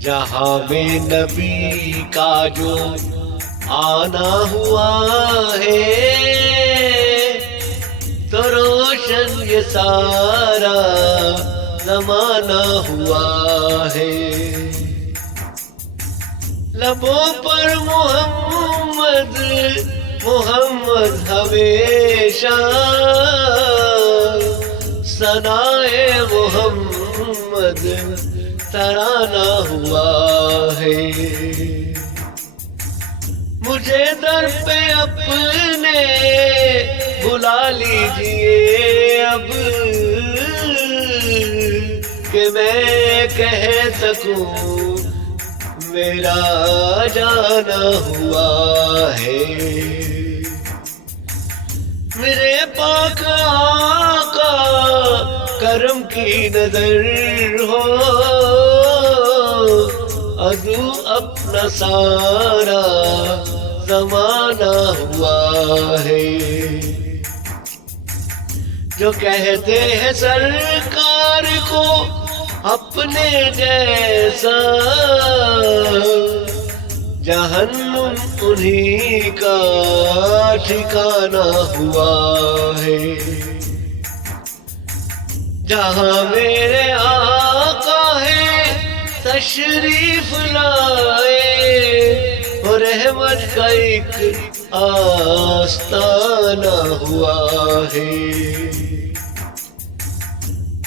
جہاں میں نبی کا جو آنا ہوا ہے تو روشن یہ سارا زمانہ ہوا ہے۔ لبوں پر محمد محمد ہمیشہ، ثنائے محمد ترانہ ہوا ہے۔ مجھے در پہ اپنے بلا لیجئے اب کہ میں کہہ سکوں میرا جانا ہوا ہے۔ میرے پاک آقا کرم کی نظر ہو، عدو اپنا سارا زمانہ ہوا ہے۔ جو کہتے ہیں سرکار کو اپنے جیسا، جہنم انہی کا ٹھکانہ ہوا ہے۔ جہاں میرے آقا ہے تشریف لائے، اور رحمت کا ایک آستانہ ہوا ہے۔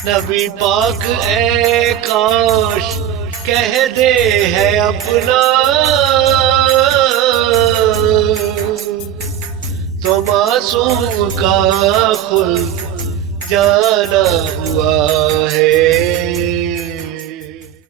نبی پاک اے کاش کہہ دے ہے اپنا، تو معصوم کا خلد جانا ہوا ہے۔